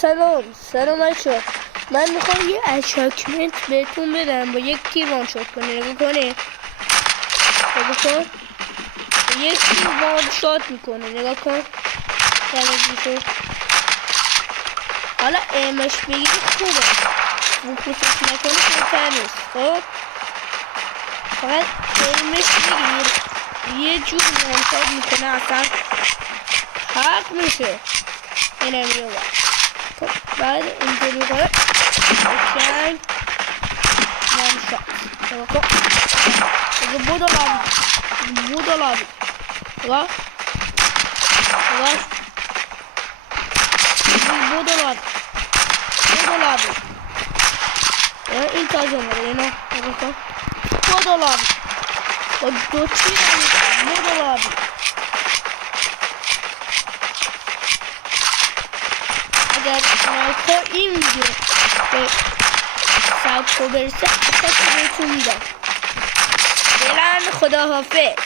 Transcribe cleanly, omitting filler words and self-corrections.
سلام بچه‌ها. من میخوام یه اچیومنت بهتون بدم با یک تیر وان شات کنه. نگاه کنه یک تیر وان شات میکنه. نگاه کن حالا ایمش بگیری خوبه، فوکوسش نکنی بهتر نیست. خب فقط ایمش بگیر یه جور وان شات میکنه، اصلا حق میشه. اینم یه وان. خب بعد اینجوری میکنه اوکی وان شات. نگاه کن بودو لابی نگاه بودو لابی این تازه مره اینا. نگاه کن بودو لابی با دو تیر بودو لابی. اگر تا این ویدیو به 100 تا برسه اصلا بهتون میدم. فعلا خداحافظ.